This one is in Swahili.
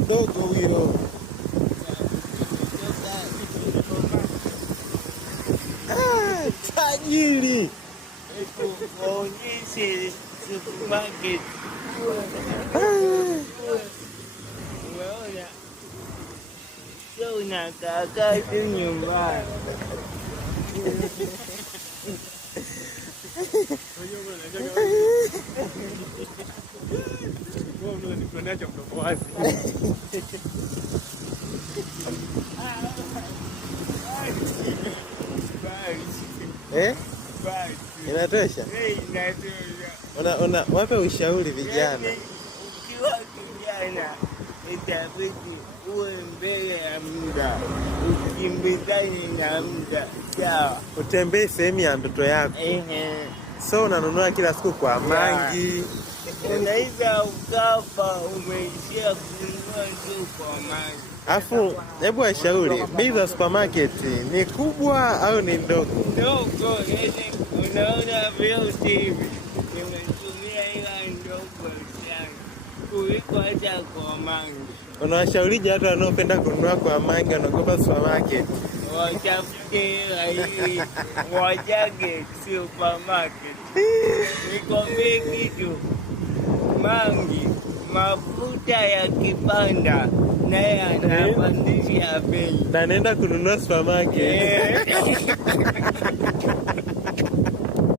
mdogo huyo. Tajiri. Onyeshe supermarket. Umeona? Sio unakaa tu nyumbani. Inatosha? Wape ushauri vijana. Ukiwa kijana itabidi uwe mbele ya muda, ukimbizane na muda, sawa? Utembee sehemu ya ndoto yako. So unanunua kila siku kwa mangi. Unaweza ukafa umeishia kununua tu kwa mangi. Afu, hebu washauri, bei za supermarket ni kubwa au ni ndogo? Ndogo, unaona vyote hivi. Nimetumia ila ndogo sana kuliko hata kwa mangi. Unawashaurije watu wanaopenda kununua kwa mangi wanaogopa supermarket? Watafute ili wajage supermarket. Nikwambie kitu, mangi mafuta ya kipanda naye anapandisha bei. Na nenda kununua supermarket.